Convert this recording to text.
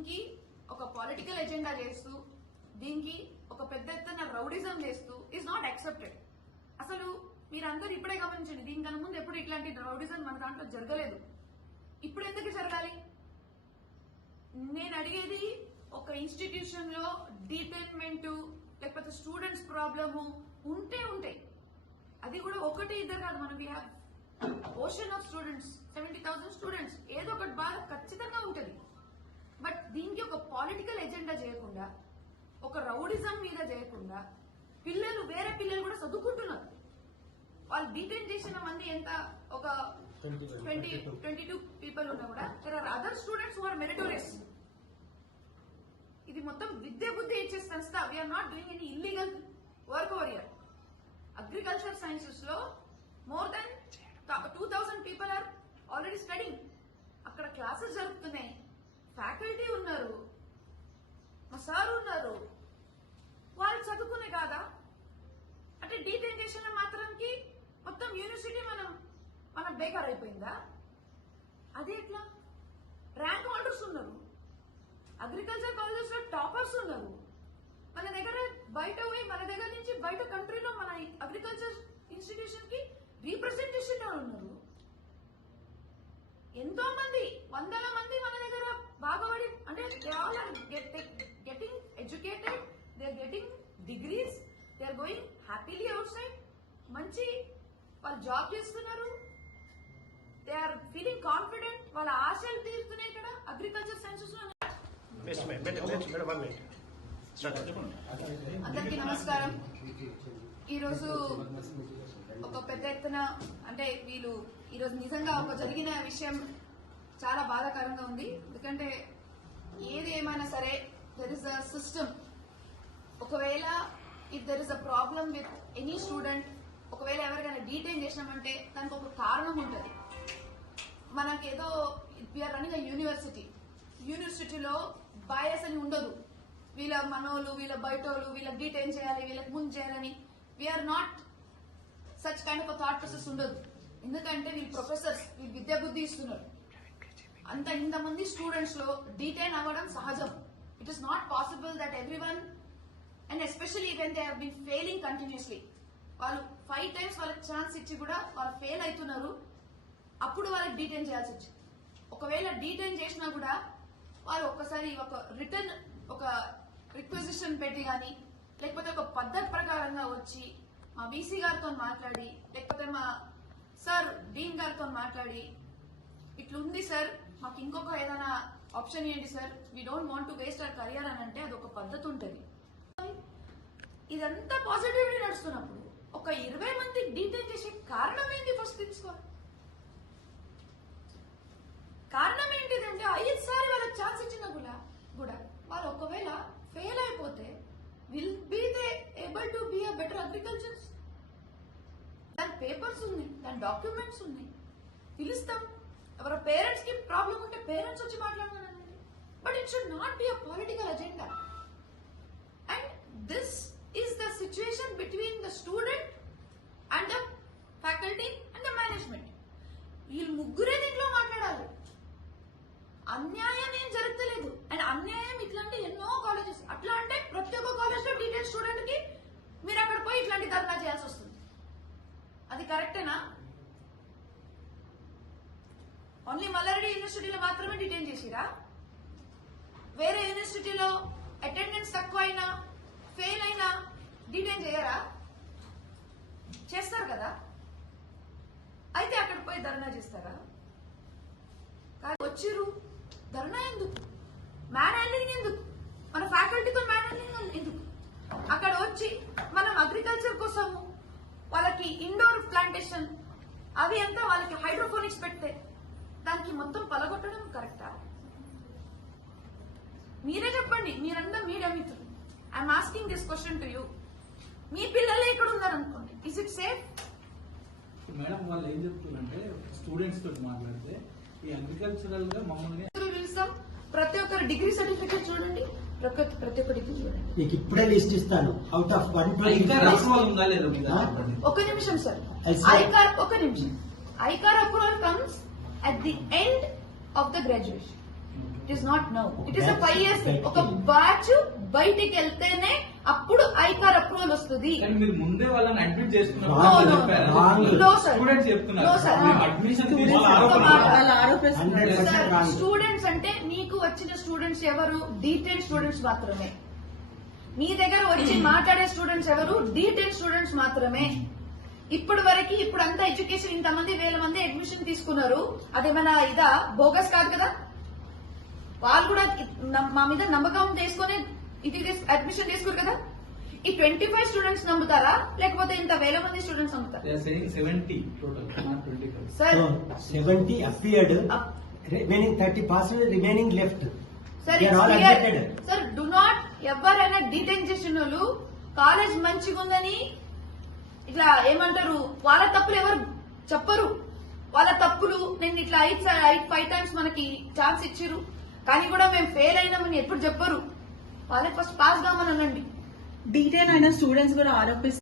దీనికి ఒక political agenda చేస్తూ దీనికి ఒక పెద్ద ఎత్తున రౌడిజం చేస్తూ ఈజ్ నాట్ యాక్సెప్టెడ్. అసలు మీరందరూ ఇప్పుడే గమనించండి, దీనికన్నా ముందు ఎప్పుడు ఇట్లాంటి రౌడిజం మన దాంట్లో జరగలేదు. ఇప్పుడు ఎందుకు జరగాలి? నేను అడిగేది, ఒక ఇన్స్టిట్యూషన్ లో డీటైన్మెంట్ లేకపోతే స్టూడెంట్స్ ప్రాబ్లము ఉంటే ఉంటాయి. అది కూడా ఒకటి ఇద్దరు కాదు. మనం we have ocean of students, 70,000 students. ఏదో ఒకటి బాధ ఖచ్చితంగా ఉంటుంది. బట్ దీనికి ఒక పొలిటికల్ ఎజెండా చేయకుండా, ఒక రౌడిజం మీద చేయకుండా, పిల్లలు వేరే పిల్లలు కూడా చదువుకుంటున్నారు. వాళ్ళు డీటైన్ చేసిన మంది ఎంత, ఒక 22 పీపుల్ ఉన్నా కూడా there are other students who are meritorious. ఇది మొత్తం విద్య బుద్ధి ఇచ్చే సంస్థ. We're not doing any illegal work over here. Agriculture sciences లో more than 2,000 people are already studying. అక్కడ క్లాసెస్ జరుగుతున్నాయి, ఫ్యాకల్టీ ఉన్నారు, మా సార్ ఉన్నారు. వాళ్ళు చదువుకునే కాదా? అంటే డీటైన్ చేసిన మాత్రానికి మొత్తం యూనివర్సిటీ మనం బేకార్ అయిపోయిందా? అదే ఎట్లా? ర్యాంక్ హోల్డర్స్ ఉన్నారు, అగ్రికల్చర్ కాలేజెస్ లో టాపర్స్ ఉన్నారు. మన దగ్గర బయట పోయి, మన దగ్గర నుంచి బయట కంట్రీలో మన అగ్రికల్చర్ ఇన్స్టిట్యూషన్ కి రీప్రజెంటేషన్ ఉన్నారు. ఎంతో మంది, వందల మంది మన దగ్గర బాగుపడి, అంటే they all are getting educated, they are getting degrees, they are going happily outside. మంచి వాళ్ళు జాబ్ చేస్తున్నారు, దే ఆర్ ఫీలింగ్ కాన్ఫిడెంట్, వాళ్ళ ఆశలు తీరుతున్నాయి ఇక్కడ అగ్రికల్చర్ సైన్సెస్ లో. అందరికీ నమస్కారం. ఈరోజు ఒక పెద్ద ఎత్తున, అంటే వీళ్ళు ఈరోజు నిజంగా ఒక జరిగిన విషయం చాలా బాధాకరంగా ఉంది. ఎందుకంటే ఏది ఏమైనా సరే దెర్ ఇస్ అ సిస్టమ్. ఒకవేళ if there is a problem with any student, ఒకవేళ ఎవరికైనా డీటైన్ చేసినామంటే దానికి ఒక కారణం ఉంటుంది. మనకేదో వీఆర్ రన్నింగ్ అ యూనివర్సిటీలో బయాస్ అని ఉండదు. వీళ్ళ మనోళ్ళు, వీళ్ళ బయటోళ్ళు, వీళ్ళకి డీటైన్ చేయాలి, వీళ్ళకి ముందు చేయాలని. We are not such kind of thought process ఉండదు. ఎందుకంటే వీళ్ళు ప్రొఫెసర్స్, వీళ్ళు విద్యా బుద్ధి ఇస్తున్నారు. ఇంతమంది స్టూడెంట్స్ లో డీటైన్ అవ్వడం సహజం. It is not possible that everyone, and especially when they have been failing continuously. వాళ్ళు 5 times వాళ్ళకి ఛాన్స్ ఇచ్చి కూడా వాళ్ళు ఫెయిల్ అవుతున్నారు. అప్పుడు వాళ్ళకి డీటైన్ చేయాల్సి వచ్చింది. ఒకవేళ డీటైన్ చేసినా కూడా వాళ్ళు ఒక్కసారి ఒక రిటర్న్, ఒక రిక్వెజిషన్ పెట్టి కానీ, లేకపోతే ఒక పద్ధతి ప్రకారంగా వచ్చి మా బీసీ గారితో మాట్లాడి, లేకపోతే మా సార్ డీన్ గారితో మాట్లాడి, ఇట్లుంది సార్, మాకు ఇంకొక ఏదైనా ఆప్షన్ ఏంటి sir, we don't want to waste our career అని అంటే అదొక పద్ధతి ఉంటుంది. ఇదంతా పాజిటివ్లీ నడుస్తున్నప్పుడు ఒక 20 మంది డీటైన్ చేసే కారణం ఏంటి? ఫస్ట్ తెలుసుకోవాలి. కారణం ఏంటిదంటే 5 సారి వాళ్ళకి ఛాన్స్ ఇచ్చిన కూడా వాళ్ళు ఒకవేళ ఫెయిల్ అయిపోతే will be they able to be a better agricultures. దాని పేపర్స్ ఉన్నాయి, దాని డాక్యుమెంట్స్ ఉన్నాయి, పిలుస్తాం. ఎవరో పేరెంట్స్ కి ప్రాబ్లం ఉంటే పేరెంట్స్ వచ్చి మాట్లాడమనండి. But it should not be a political agenda. And this is the situation between the student and the faculty and the management. వీళ్ళు ముగ్గురే దీంట్లో మాట్లాడాలి. అన్యాయం ఏం జరగలేదు. అండ్ అన్యాయం ఇట్లాంటి ఎన్నో కాలేజెస్, అట్లా అంటే ప్రతి ఒక్క కాలేజ్ లో డీటెయిల్ స్టూడెంట్ కి మీరు అక్కడ పోయి ఇట్లాంటి ధర్నా చేయాల్సి వస్తుంది. అది కరెక్టేనా? ఓన్లీ మల్లారెడ్డి యూనివర్సిటీలో మాత్రమే డీటైన్ చేసిరా? వేరే యూనివర్సిటీలో అటెండెన్స్ తక్కువ అయినా, ఫెయిల్ అయినా డీటైన్ చేయరా? చేస్తారు కదా. అయితే అక్కడ పోయి ధర్నా చేస్తారా? వచ్చిర్రు, ధర్నా ఎందుకు? మ్యాన్ హ్యాండ్లింగ్ ఎందుకు? మన ఫ్యాకల్టీతో మ్యాన్ హ్యాండ్లింగ్ ఎందుకు? అక్కడ వచ్చి మనం అగ్రికల్చర్ కోసము వాళ్ళకి ఇండోర్ ప్లాంటేషన్ అవి అంతా వాళ్ళకి హైడ్రోపోనిక్స్ పెడితే దానికి మొత్తం పలగొట్టడం కరెక్టా? మీరే చెప్పండి. మీరందరూ మీడియా మిత్రులు. I'm asking this question to you. మీ పిల్లలే ఇక్కడ ఉన్నారనుకోండి, ఇస్ ఇట్ సేఫ్? మేడం వాళ్ళు ఏం చెప్తున్నారంటే స్టూడెంట్స్ తోటి మాట్లాడితే ఈ అగ్రికల్చరల్ గా మమ్మల్ని పిలుస్తాం. ప్రతి ఒక్కరు డిగ్రీ సర్టిఫికేట్ చూడండి, ప్రతి ఒక్క డిగ్రీ చూడండి. మీకు ఇప్పుడే లిస్ట్ ఇస్తాను. అవుట్ ఆఫ్ 1 ఉందా లేదా? ఒక నిమిషం సార్. ఐకార్, ఒక నిమిషం. ICAR approval comes at the end of the graduation. It is not now. It is 5 years. ఒక బ్యాచ్ బయటికి వెళ్తేనే అప్పుడు ఐకార్ అప్రూవల్ వస్తుంది. కానీ మీరు ముందే వాళ్ళని అడ్మిట్ చేసుకున్నారు No, no, చెప్పారు. no, sir. స్టూడెంట్స్ చెప్తున్నారు No, sir. అడ్మిషన్ ఒక మాట. 100% wrong. స్టూడెంట్స్ అంటే మీకు వచ్చిన స్టూడెంట్స్ ఎవరు? డీటెయిల్ స్టూడెంట్స్ మాత్రమే. మీ దగ్గర వచ్చి మాట్లాడే స్టూడెంట్స్ ఎవరు? డీటెయిల్ స్టూడెంట్స్ మాత్రమే. ఇప్పటి వరకు ఇప్పుడు అంతా ఎడ్యుకేషన్ ఇంతమంది 1000 మంది అడ్మిషన్ తీసుకున్నారు. అదేమైనా ఇదా బోగస్ కాదు కదా? వాళ్ళు కూడా మా మీద నమ్మకం చేసుకుని ఇది అడ్మిషన్ చేసుకోరు కదా? ఈ 25 స్టూడెంట్స్ నమ్ముతారా లేకపోతే ఇంత 1000 మంది స్టూడెంట్స్ నమ్ముతారా? 70 total, not 25. Sir So 70 appeared, remaining 30% remaining left. Sir They are all admitted. Sir do not ఎవరైనా డీటెయిన్ చేసిన వాళ్ళు కాలేజ్ మంచిగా ఉందని ఇట్లా ఏమంటారు, వాళ్ళ తప్పులు ఎవరు చెప్పరు. వాళ్ళ తప్పులు నేను ఇట్లా 5 times మనకి ఛాన్స్ ఇచ్చిరు కానీ కూడా మేము ఫెయిల్ అయినామని ఎప్పుడు చెప్పరు. వాళ్ళే ఫస్ట్ పాస్ కామని అనండి. డీటెయిల్ అయిన స్టూడెంట్స్ కూడా ఆరోపిస్తారు.